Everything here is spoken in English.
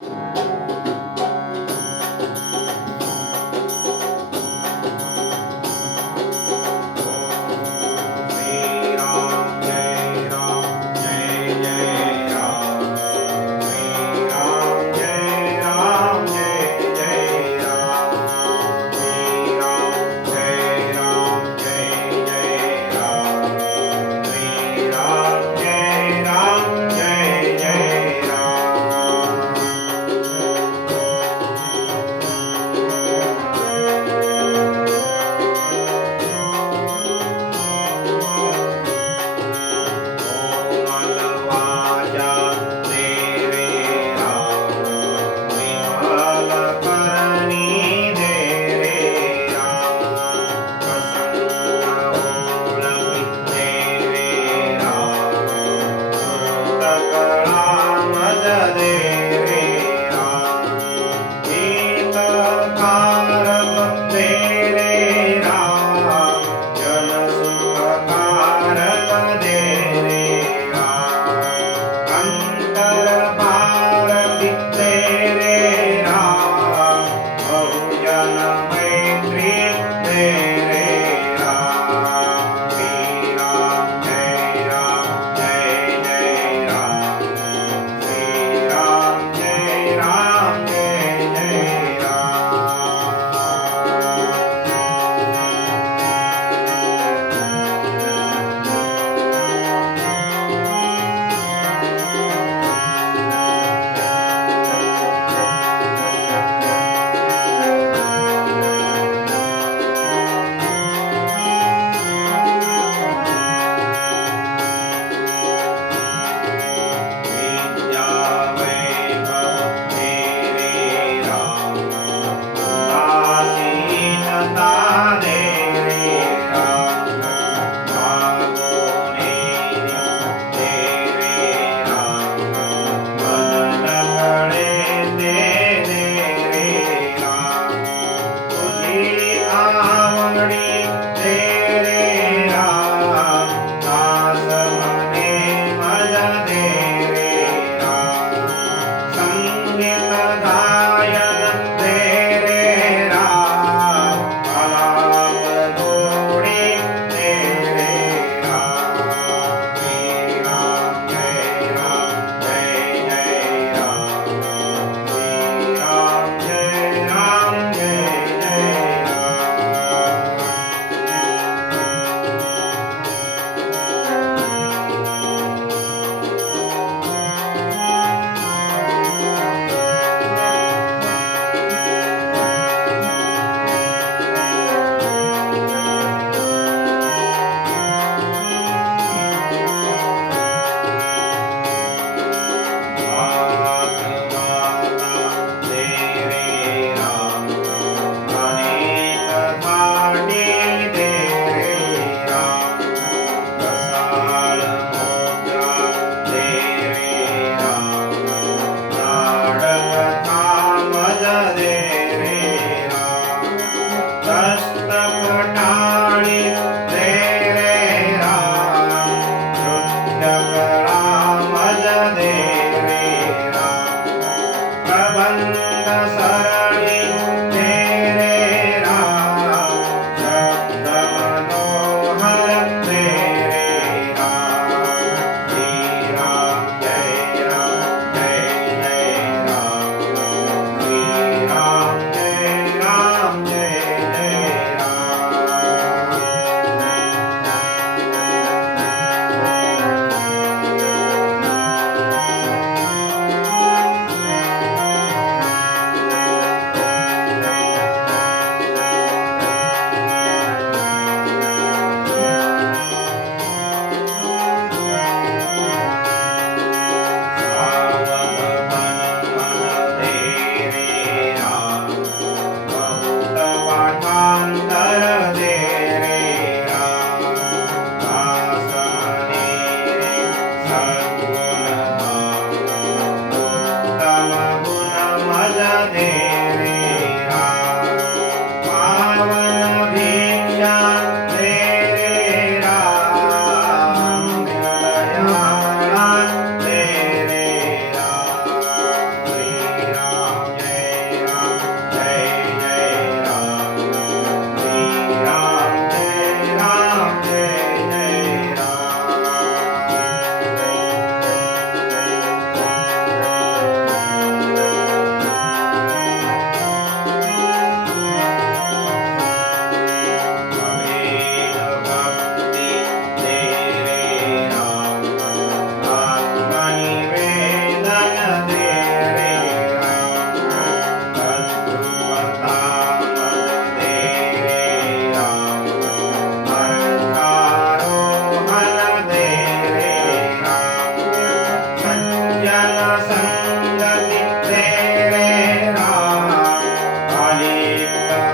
श्री रे Amen.